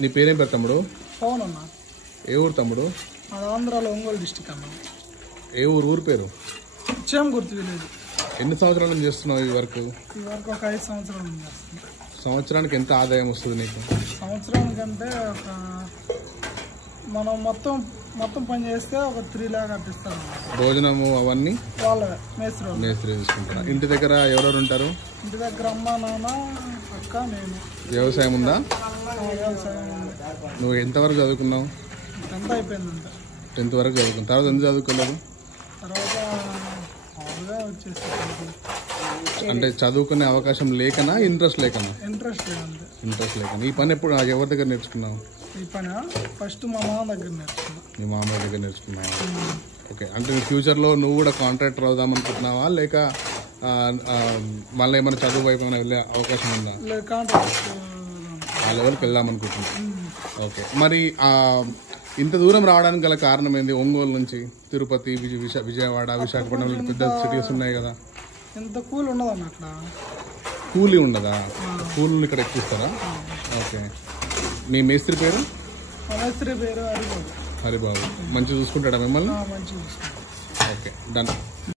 నీ పేరేం పేరు తమ్ముడు? పవన్ అన్న. ఏ ఊరు తమ్ముడు? అది ఆంధ్రాలో ఒంగోలు డిస్టిక్ అన్న. ఏ ఊరు పేరు? చేమగుర్తి విలేజ్. ఎన్ని సంవత్సరాల నుంచి చేస్తున్నావు ఈ వర్క్? ఈ వర్క్ ఒక 5 సంవత్సరాల నుంచి చేస్తున్నా. సంవత్సరానికి ఎంత ఆదాయం వస్తుంది నీకు? సంవత్సరానికంటే ఒక మనం మొత్తం పని చేస్తే ఒక 3 లాక్ అట్టిస్తాను. భోజనము అవన్నీ వాళ్ళే మేస్త్రి తీసుకుంటారా? ఇంటి దగ్గర ఎవరెవరు ఉంటారు? ఇంటి దగ్గర అమ్మ, నాన్న, అక్క, నేను. వ్యవసాయం ఉందా? వ్యవసాయం ఉంది. నువ్వు ఎంతవరకు చదువుకున్నావు? 10th అయిపోయిందంట. 10th వరకు చదువుకున్నావు. తర్వాత ఎందుకు చదువుకోలేదు? తర్వాత వచ్చేసి అంటే చదువుకునే అవకాశం లేకనా, ఇంట్రెస్ట్ లేకనా? ఇంట్రెస్ట్ లేదంటే. ఇంట్రెస్ట్ లేకనా? ఈ పని ఎప్పుడు ఎవరి దగ్గర నేర్చుకున్నావు? ఈ పని ఫస్ట్ మా మామ దగ్గర నేర్చుకున్నా. మీ మామయ్య దగ్గర నేర్చుకున్నావా? ఓకే. అంటే ఫ్యూచర్లో నువ్వు కూడా కాంట్రాక్టర్ అవుదాం అనుకుంటున్నావా, లేక మళ్ళీ ఏమైనా చదువు వైపు ఏమైనా వెళ్ళే అవకాశం ఉందా? ఆ లెవెల్కి వెళ్దాం అనుకుంటున్నా. ఓకే. మరి ఇంత దూరం రావడానికి గల కారణం ఏంది? ఒంగోలు నుంచి తిరుపతి, విజయవాడ, విశాఖపట్నం పెద్ద సిటీస్ ఉన్నాయి కదా. ఎంత కూలి ఉండదన్న అక్కడ. కూలీ ఉండదా? కూలీలు ఇక్కడ ఎక్కిస్తారా? ఓకే. మీ మేస్త్రి పేరు? మేస్త్రి పేరు హరిబాబు. హరిబాబు మంచిగా చూసుకుంటాడా మిమ్మల్ని? మంచిగా చూసుకుంటాడు. Okay, done.